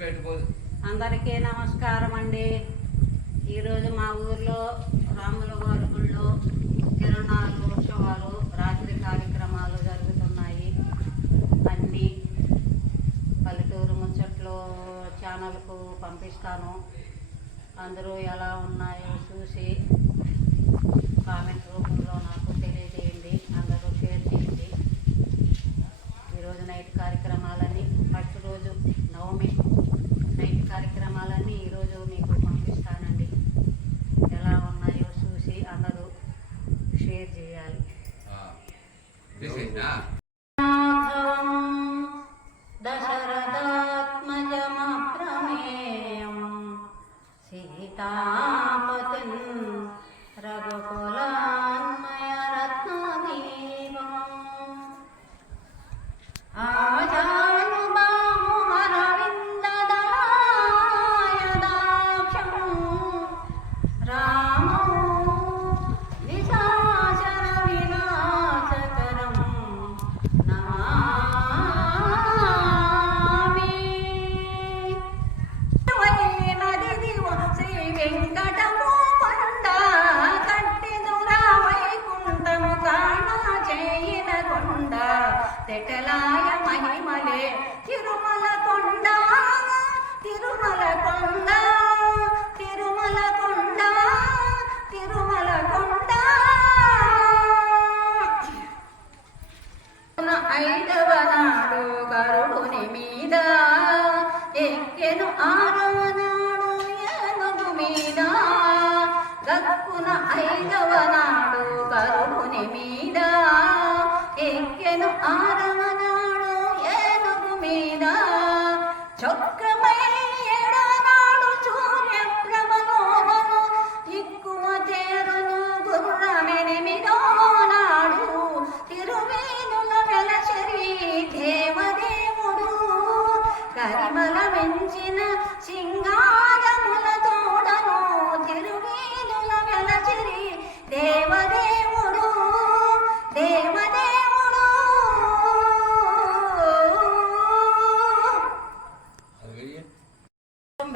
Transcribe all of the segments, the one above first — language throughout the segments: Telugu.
అందరికీ నమస్కారం అండి ఈరోజు మా ఊర్లో రాముల వారి గుళ్ళో ఉత్సవాలు రాత్రి కార్యక్రమాలు జరుగుతున్నాయి. అన్నీ పల్లెటూరు ముచ్చట్లు ఛానల్కు పంపిస్తాను. అందరూ ఎలా ఉన్నాయో చూసి 啊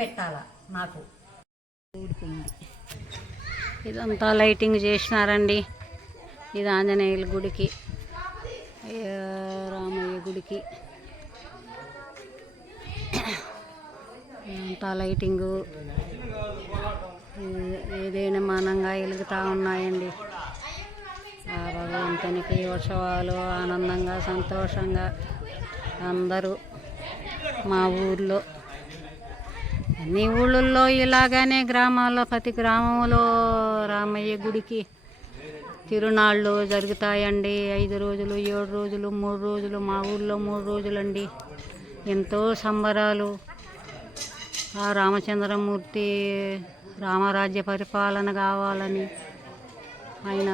పెట్టాల నాకు? ఇదంతా లైటింగ్ చేసినారండి. ఇది ఆంజనేయుల గుడికి. రామయ్య గుడికి. ఇదంతా లైటింగు. ఏదైనా మానంగా వెలుగుతూ ఉన్నాయండి. ఆ భగవంతునికి ఉత్సవాలు ఆనందంగా సంతోషంగా అందరూ మా ఊర్లో. అన్ని ఊళ్ళల్లో ఇలాగానే గ్రామాల్లో ప్రతి గ్రామంలో రామయ్య గుడికి తిరునాళ్ళు జరుగుతాయండి. ఐదు రోజులు ఏడు రోజులు మూడు రోజులు మా ఊళ్ళో మూడు రోజులండి. ఎంతో సంబరాలు. ఆ రామచంద్రమూర్తి రామరాజ్య పరిపాలన కావాలని ఆయన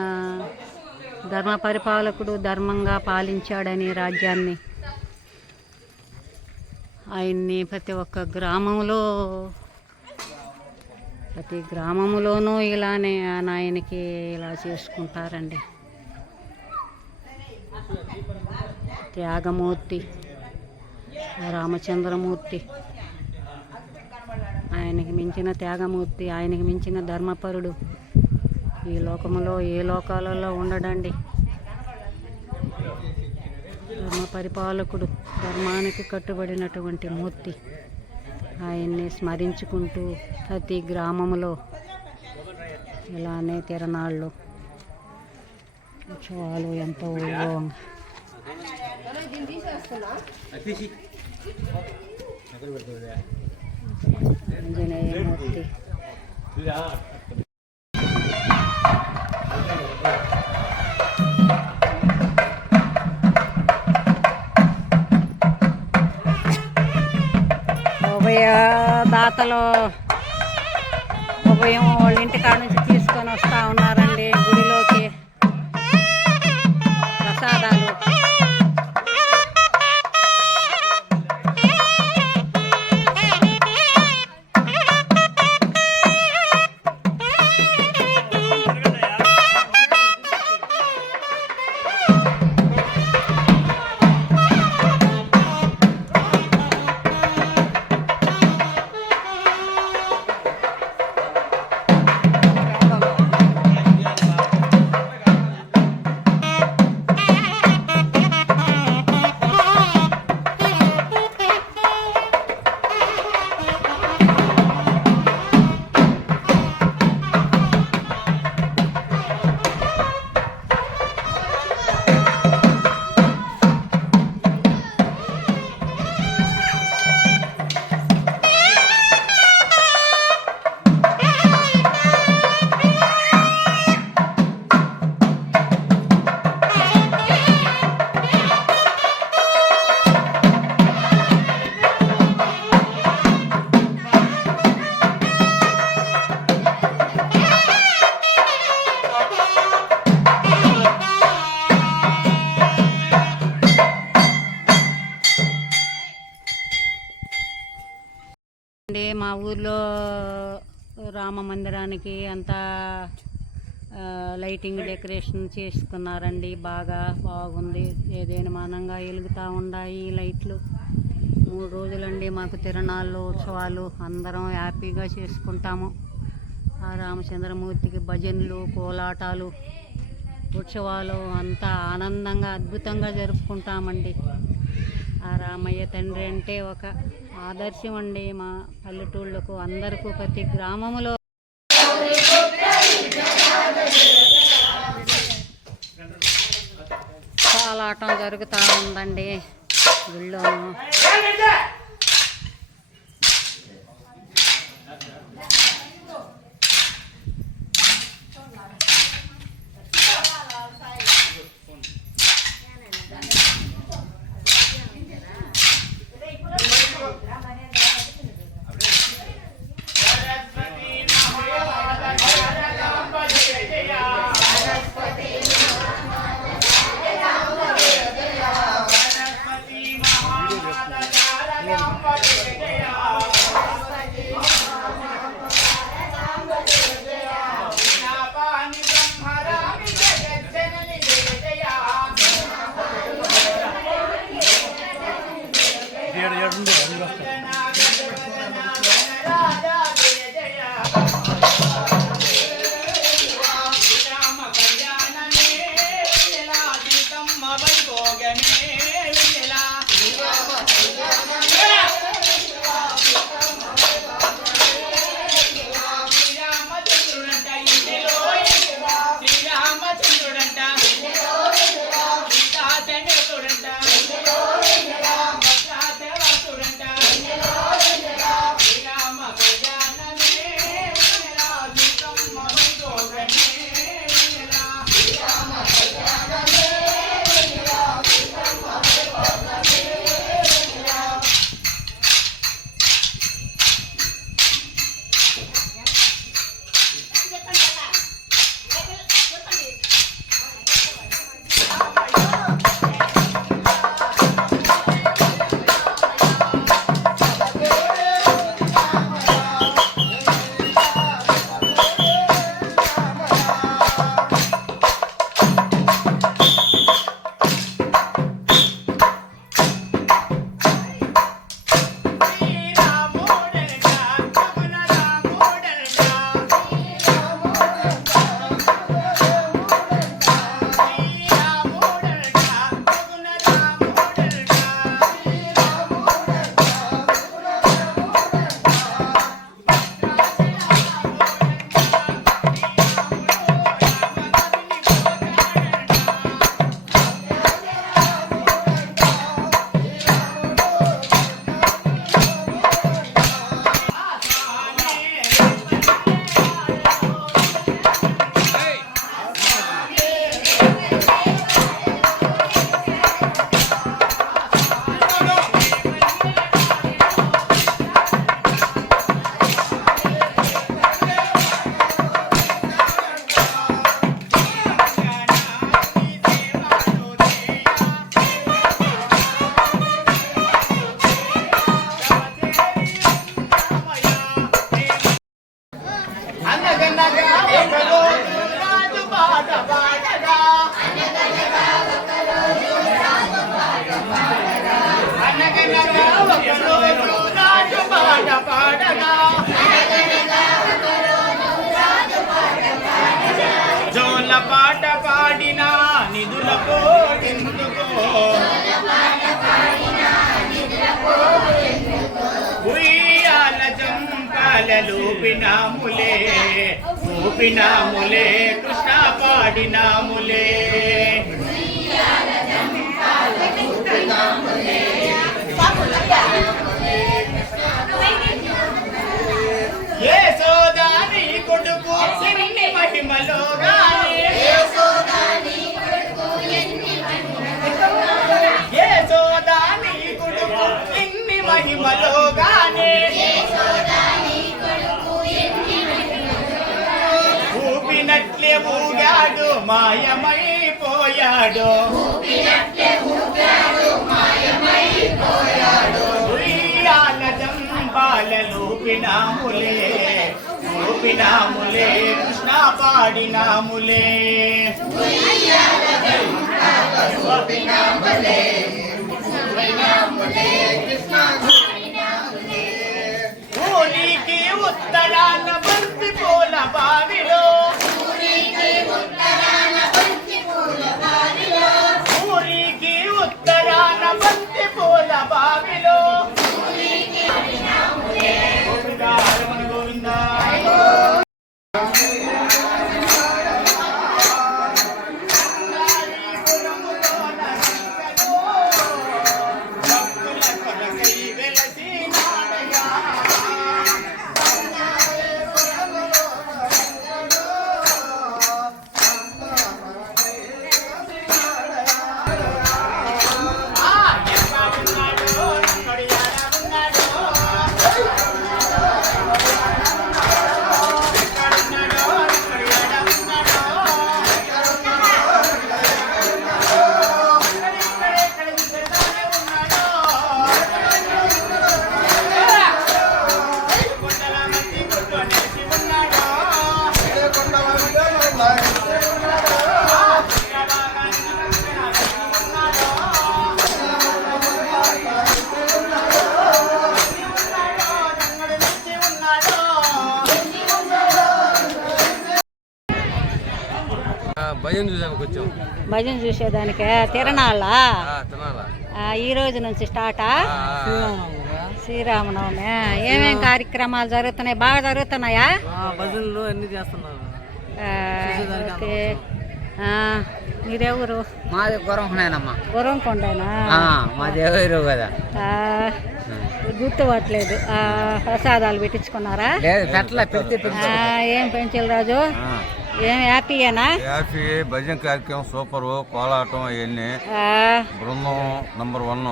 ధర్మ పరిపాలకుడు ధర్మంగా పాలించాడని రాజ్యాన్ని. ఆయన్ని ప్రతి ఒక్క గ్రామంలో ప్రతి గ్రామంలోనూ ఇలానే ఆ నాయనకి ఇలా చేసుకుంటారండి. త్యాగమూర్తి రామచంద్రమూర్తి ఆయనకి మించిన త్యాగమూర్తి ఆయనకి మించిన ధర్మపరుడు ఈ లోకములో ఏ లోకాలలో ఉండడండి. ధర్మ పరిపాలకుడు ధర్మానికి కట్టుబడినటువంటి మూర్తి. ఆయన్ని స్మరించుకుంటూ ప్రతి గ్రామంలో ఇలానే తిరణాళ్ళు. ఉత్సవాలు ఎంతో వైభవంగా ఆంజనేయమూర్తి ఉభయ దాతలు ఉభయం వాళ్ళ ఇంటికాడ నుంచి తీసుకొని వస్తూ ఊర్లో రామ మందిరానికి అంతా లైటింగ్ డెకరేషన్ చేసుకున్నారండి. బాగా బాగుంది. ఏదైనా మానంగా వెలుగుతూ ఉన్నాయి లైట్లు. మూడు రోజులండి మాకు తిరణాలు ఉత్సవాలు. అందరం హ్యాపీగా చేసుకుంటాము. ఆ రామచంద్రమూర్తికి భజనలు కోలాటాలు ఉత్సవాలు అంతా ఆనందంగా అద్భుతంగా జరుపుకుంటామండి. ఆ రామయ్య తండ్రి అంటే ఒక ఆదర్శం అండి మా పల్లెటూళ్ళకు. అందరికీ ప్రతి గ్రామములో ఆటం జరుగుతూ ఉందండి. గుళ్ళోను ఊపినాములే కృష్ణ పాడినాములే ఏ సోదాని కొడుకు ఎన్ని మాయమైపోయాడు. ఉయ్యాల జంపాలలు పాడినాములే కృష్ణ పాడినాములే. ఊరికి ఉత్తరాన భయం చూసానికి వచ్చాం. భజన చూసేదానికే? తిరణాలా? ఈ రోజు నుంచి స్టార్టా? ఆ, శ్రీరామనవమి. ఏమేం కార్యక్రమాలు జరుగుతున్నాయి? బాగా జరుగుతున్నాయా? భజనలు అన్ని చేస్తున్నారు. మీరెవరు? మాది గురంహనేనమ్మా గురంకొండనా మాది ఎవరు కదా. గుర్తుపట్టలేదు. ఆ, ప్రసాదాలు పెట్టించుకున్నారా? లేదు పెడితే ఏం పెంచలు రాజు? ఏం హ్యాపీయేనా? యాఫీ భజన కార్యక్రమం సూపర్ కోలాటం అవన్నీ బృందం నంబర్ వన్.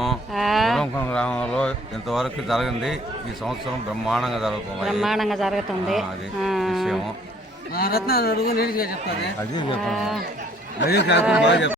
గురంకొండ గ్రామంలో ఇంతవరకు జరిగింది. ఈ సంవత్సరం బ్రహ్మాండంగా జరుగుతుంది. బ్రహ్మాండంగా జరుగుతుంది. ఆ, అది ఆ,